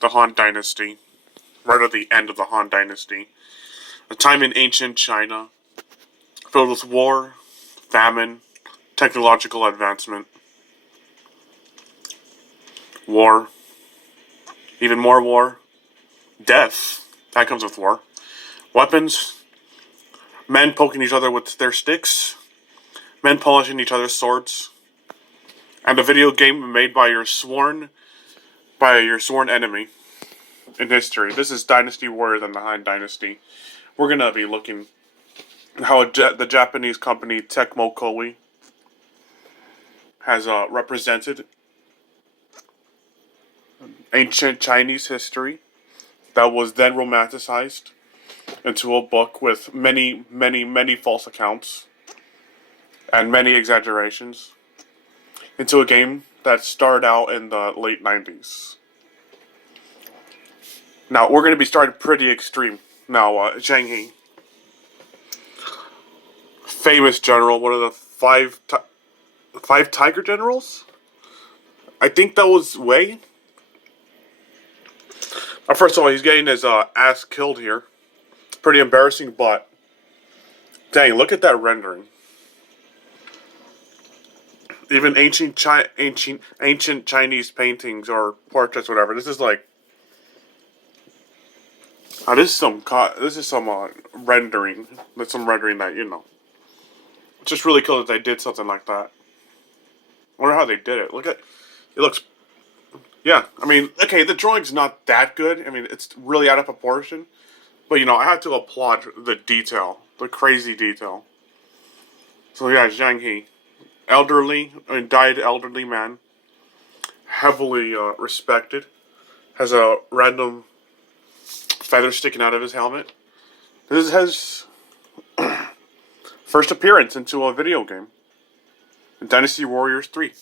the Han Dynasty, right at the end of the Han Dynasty. A time in ancient China, filled with war, famine, technological advancement, war, even more war, death. That comes with war. Weapons, men poking each other with their sticks, men polishing each other's swords, and a video game made by your sworn enemy in history. This is Dynasty Warriors and the Han Dynasty. We're gonna be looking at how the Japanese company Tecmo Koei has represented ancient Chinese history that was then romanticized into a book with many, many, many false accounts and many exaggerations into a game that started out in the late 90s. Now, we're going to be starting pretty extreme. Now, Zhang He, famous general, one of the five Tiger Generals? I think that was Wei. First of all, he's getting his ass killed here. Pretty embarrassing, but dang, look at that rendering. Even ancient Chinese paintings or portraits, whatever. This is like, this is some rendering. That's some rendering that It's just really cool that they did something like that. I wonder how they did it. Look at, it looks. Yeah, I mean, okay, the drawing's not that good. I mean, it's really out of proportion. But, I have to applaud the detail. The crazy detail. So, yeah, Zhang He. Died elderly man. Heavily respected. Has a random feather sticking out of his helmet. This is his first appearance into a video game. Dynasty Warriors 3.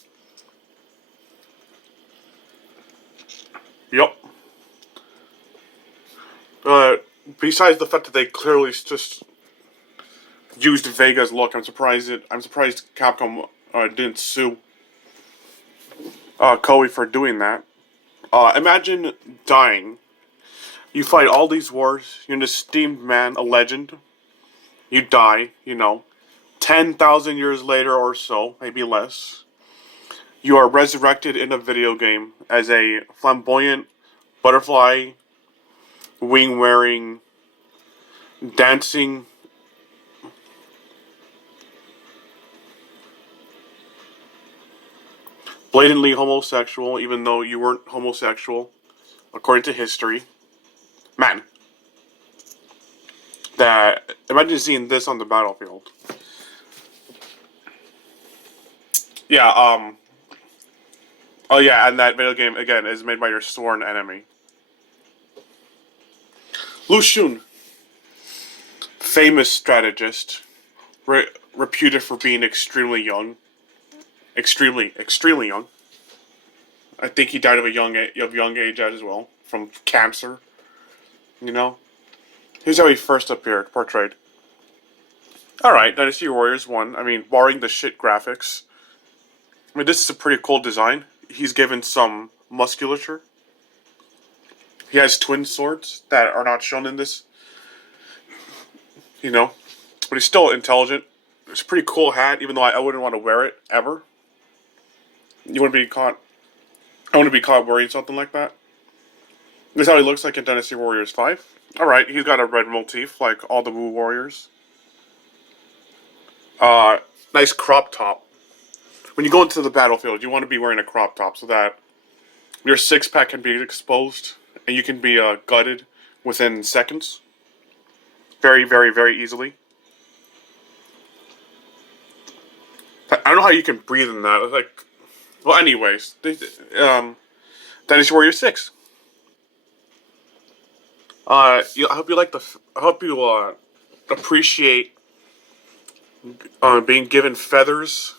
Yup. Besides the fact that they clearly just used Vega's look, I'm surprised Capcom didn't sue Koei for doing that. Imagine dying. You fight all these wars. You're an esteemed man, a legend. You die. 10,000 years later or so, maybe less. You are resurrected in a video game as a flamboyant butterfly wing wearing, dancing, blatantly homosexual, even though you weren't homosexual, according to history. Man, imagine seeing this on the battlefield. Yeah, oh yeah, and that video game, again, is made by your sworn enemy. Lu Xun, famous strategist, reputed for being extremely young. Extremely young. I think he died of young age as well, from cancer. Here's how he first appeared, portrayed. Alright, Dynasty Warriors 1. I mean, barring the shit graphics. I mean, this is a pretty cool design. He's given some musculature. He has twin swords that are not shown in this. But he's still intelligent. It's a pretty cool hat, even though I wouldn't want to wear it, ever. You wouldn't be caught. I wouldn't be caught wearing something like that. This is how he looks like in Dynasty Warriors 5. Alright, he's got a red motif, like all the Wu Warriors. Nice crop top. When you go into the battlefield, you want to be wearing a crop top so that your six-pack can be exposed and you can be gutted within seconds. Very, very, very easily. I don't know how you can breathe in that. It's like, well, anyways, Dynasty Warrior 6. I hope you appreciate being given feathers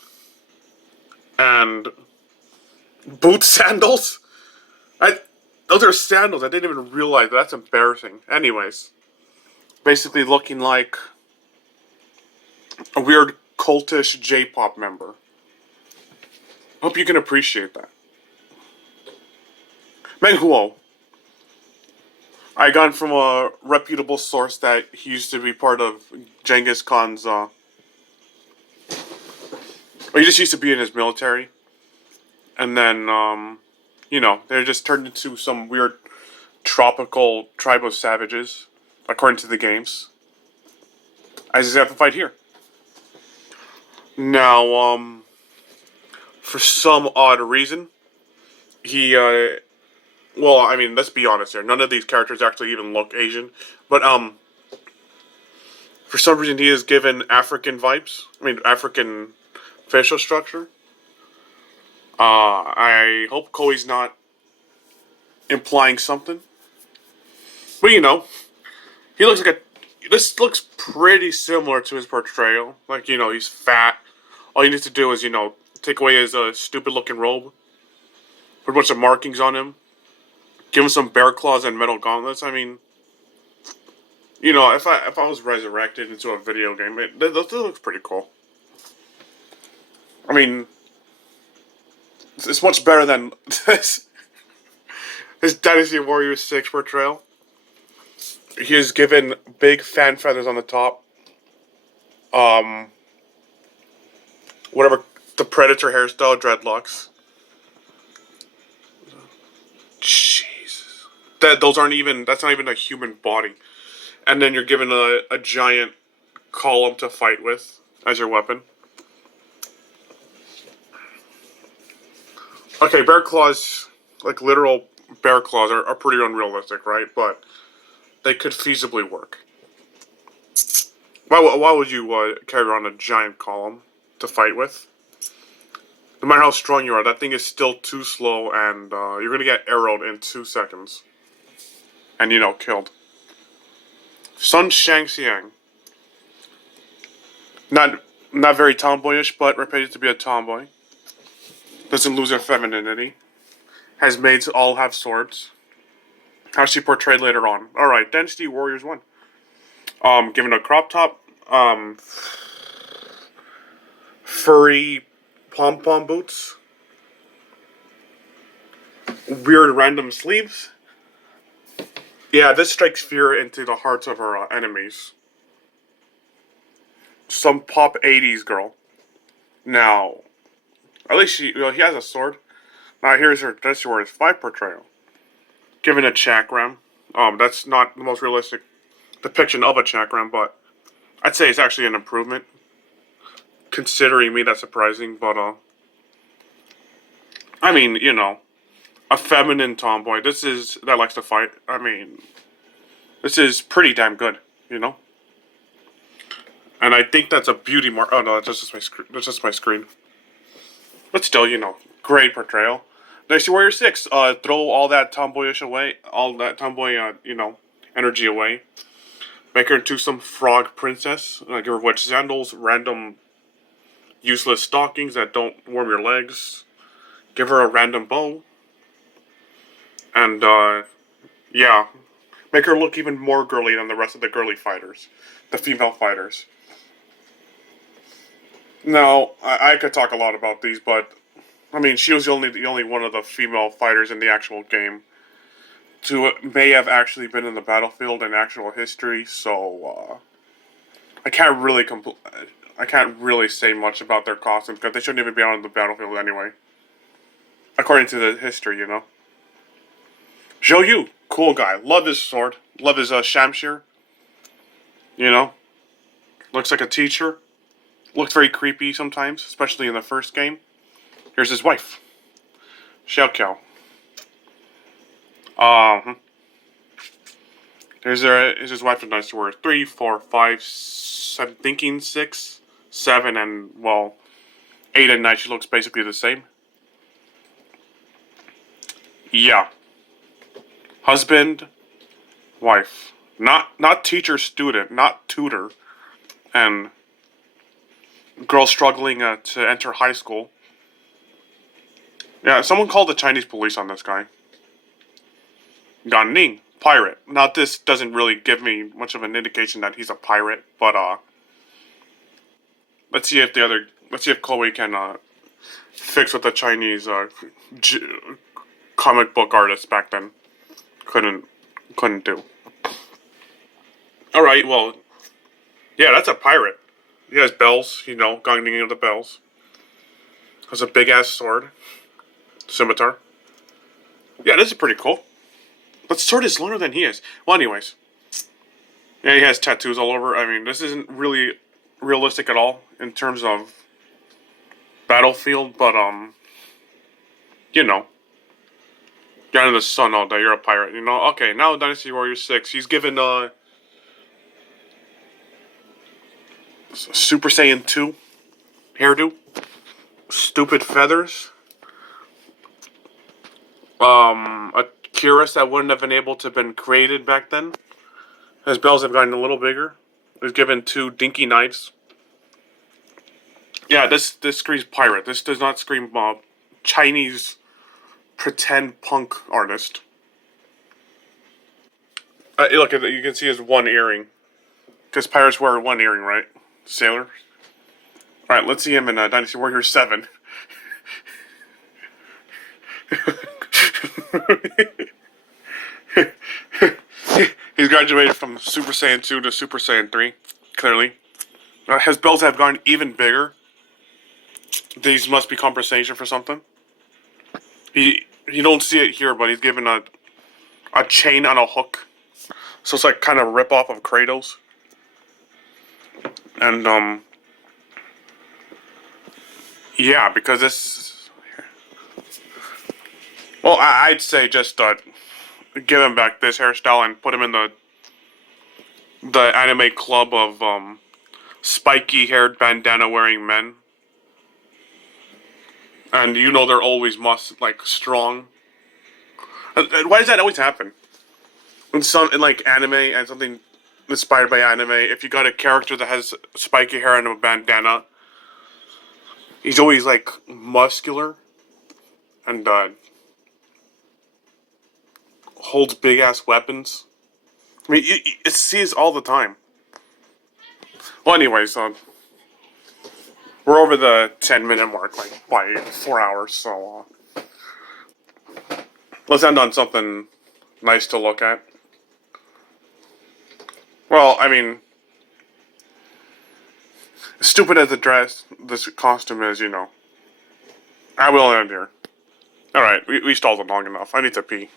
and boot sandals. Those are sandals. I didn't even realize that. That's embarrassing. Anyways, basically looking like a weird cultish J-pop member. Hope you can appreciate that. Meng Huo. I got it from a reputable source that he used to be part of Genghis Khan's, or he just used to be in his military. And then, they just turned into some weird tropical tribe of savages, according to the games, as exemplified here. Now, for some odd reason, he, well, I mean, let's be honest here. None of these characters actually even look Asian. But, for some reason, he is given African vibes. I mean, African facial structure. I hope Koei's not implying something. But, he looks like a. This looks pretty similar to his portrayal. Like, he's fat. All you need to do is, take away his stupid looking robe. Put a bunch of markings on him. Give him some bear claws and metal gauntlets. I mean, if I was resurrected into a video game, that looks pretty cool. I mean, it's much better than his Dynasty Warriors 6 portrayal. He is given big fan feathers on the top. Whatever, the Predator hairstyle, dreadlocks. Jesus. That's not even a human body. And then you're given a giant column to fight with as your weapon. Okay, bear claws, like literal bear claws, are pretty unrealistic, right? But they could feasibly work. Why would you carry around a giant column to fight with? No matter how strong you are, that thing is still too slow, and you're gonna get arrowed in 2 seconds. And, killed. Sun Shangxiang. Not very tomboyish, but reputed to be a tomboy. Doesn't lose her femininity. Has maids all have swords. How she portrayed later on. Alright, Dynasty Warriors 1. Given a crop top, furry pom-pom boots, weird random sleeves. Yeah, this strikes fear into the hearts of her enemies. Some pop 80s girl. Now, at least he has a sword. Now here's her Dynasty Warriors 5 portrayal. Given a chakram. That's not the most realistic depiction of a chakram, but I'd say it's actually an improvement. Considering me, that's surprising, but I mean, a feminine tomboy. That likes to fight. I mean, this is pretty damn good, And I think that's a beauty mark. Oh no, that's just my screen. That's just my screen. But still, great portrayal. Dynasty Warrior 6. Throw all that tomboyish away, all that tomboy, energy away. Make her into some frog princess. Give her wedge sandals, random useless stockings that don't warm your legs. Give her a random bow. And, yeah. Make her look even more girly than the rest of the girly fighters. The female fighters. Now, I could talk a lot about these, but I mean, she was the only one of the female fighters in the actual game to may have actually been in the battlefield in actual history. So I can't really say much about their costumes because they shouldn't even be on the battlefield anyway, according to the history. Zhou Yu, cool guy, love his sword, love his shamshir. Looks like a teacher. Looked very creepy sometimes, especially in the first game. Here's his wife, Xiao Qiao. Here's his wife in Dynasty Warriors 3, 4, 5, 7, thinking 6, 7, and, 8 and 9, she looks basically the same. Yeah. Husband, wife. Not teacher, student, not tutor. And girl struggling to enter high school. Yeah, someone called the Chinese police on this guy. Gan Ning, pirate. Now this doesn't really give me much of an indication that he's a pirate, but let's see if Koei can fix what the Chinese comic book artists back then couldn't Couldn't do. Alright, well, yeah, that's a pirate. He has bells, you know, gonging of the bells. Has a big ass sword. Scimitar. Yeah, this is pretty cool. But sword is longer than he is. Well, anyways. Yeah, he has tattoos all over. I mean, this isn't really realistic at all in terms of battlefield, but, you know. You're under the sun all day, you're a pirate, you know? Okay, now Dynasty Warrior 6, he's given, Super Saiyan 2 hairdo. Stupid feathers. A cuirass that wouldn't have been able to have been created back then. His bells have gotten a little bigger. He's given 2 dinky knights. Yeah, this screams pirate. This does not scream Chinese pretend punk artist. Look, you can see his one earring. Because pirates wear one earring, right? Sailor. Alright, let's see him in Dynasty Warrior 7. He's graduated from Super Saiyan 2 to Super Saiyan 3, clearly. His bells have gotten even bigger. These must be compensation for something. You don't see it here, but he's given a chain on a hook. So it's like kind of rip off of Kratos. And yeah, because this, well, I'd say just give him back this hairstyle and put him in the anime club of spiky haired bandana wearing men. And you know they're always strong. Why does that always happen? In like anime and something inspired by anime, if you got a character that has spiky hair and a bandana, he's always like muscular and holds big ass weapons. I mean, it sees all the time. Well, anyways, we're over the 10-minute mark, like by 4 hours. So let's end on something nice to look at. Well, I mean, stupid as this costume is, you know. I will end here. Alright, we stalled it long enough. I need to pee.